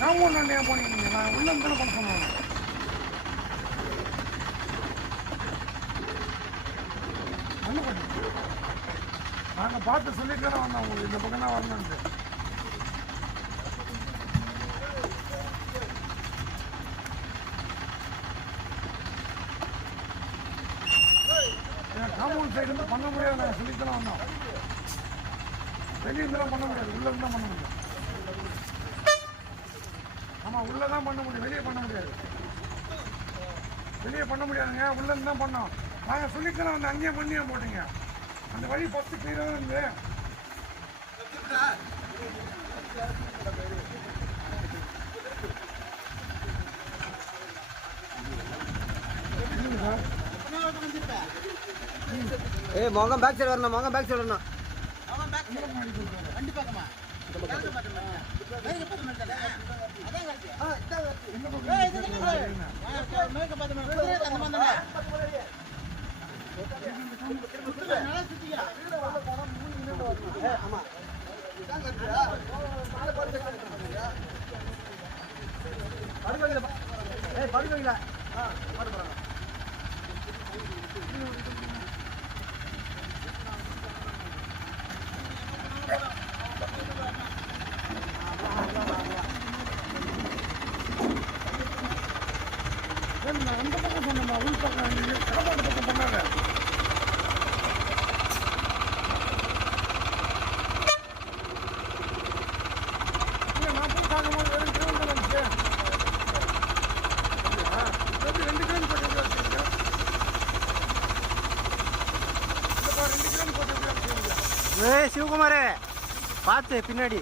Compound ஏன் போனீங்க? நான் உள்ள இருந்து பண்ண சொன்னேன். ஒன்றும் பண்ணி நாங்கள் பார்த்து சொல்லிட்டு தானே வந்தோம் உங்களுக்கு இந்த பக்கம் தான் வரணுன்ட்டு. காம்பவுண்ட் சைடு இருந்து பண்ண முடியாது, நாங்கள் சொல்லிட்டு தானே வந்தோம். வெளியே இருந்தெல்லாம் பண்ண முடியாது, உள்ள இருந்து தான் பண்ண முடியும். ஆமாம், உள்ளே தான் பண்ண முடியும், வெளியே பண்ண முடியாது. வெளியே பண்ண முடியாதுங்க, உள்ள இருந்து தான் பண்ணோம். நாங்கள் சொல்லிட்டு தானே வந்து அங்கேயே பண்ணியே போட்டீங்க. அந்த வழி பத்து கிளியராக இருந்து ஏய் மொகம் பேக் சைடு வரணும், மொகம் பேக் சைடு வரணும். படுக்கல அந்த பக்கம் சொன்னோம்மா, உள் பக்கம் கடப்பாட்டு பக்கம் பண்ணாங்க. நான் போய் பார்க்கும்போது வெறும் கிலோமீட்டர் வந்துச்சு. 2 கிலோமீட்டர் போட்டு வச்சுருங்க. இல்லைப்பா, 2 கிலோமீட்டர் போட்டு வச்சுருங்க. சிவகுமாரே பார்த்து பின்னாடி